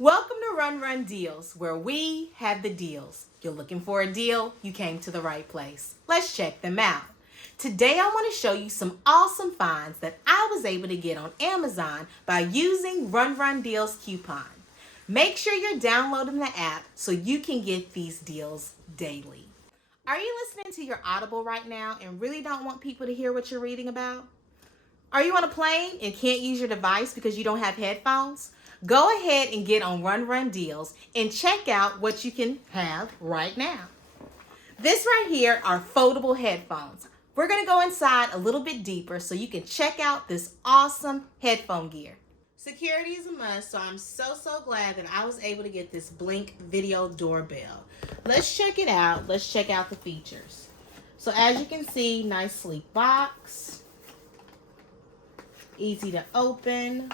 Welcome to Run Run Deals, where we have the deals. You're looking for a deal? You came to the right place. Let's check them out. Today I want to show you some awesome finds that I was able to get on Amazon by using Run Run Deals coupon. Make sure you're downloading the app so you can get these deals daily. Are you listening to your Audible right now and really don't want people to hear what you're reading about? Are you on a plane and can't use your device because you don't have headphones? Go ahead and get on Run Run Deals and check out what you can have right now. This right here are foldable headphones. We're going to go inside a little bit deeper so you can check out this awesome headphone gear. Security is a must, so I'm so glad that I was able to get this Blink Video Doorbell. Let's check it out. Let's check out the features. So as you can see, nice sleek box. Easy to open.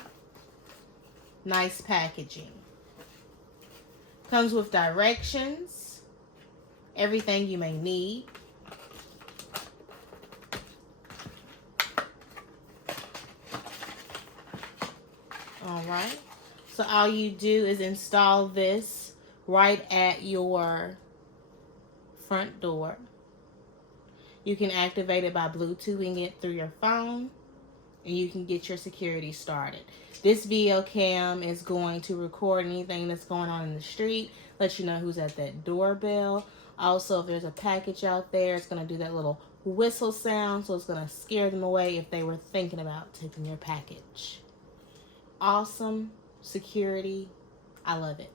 Nice packaging. Comes with directions. Everything you may need. Alright. So all you do is install this right at your front door. You can activate it by Bluetoothing it through your phone. And you can get your security started. This video cam is going to record anything that's going on in the street, let you know who's at that doorbell. Also, if there's a package out there, it's going to do that little whistle sound, so it's going to scare them away if they were thinking about taking your package. Awesome security. I love it.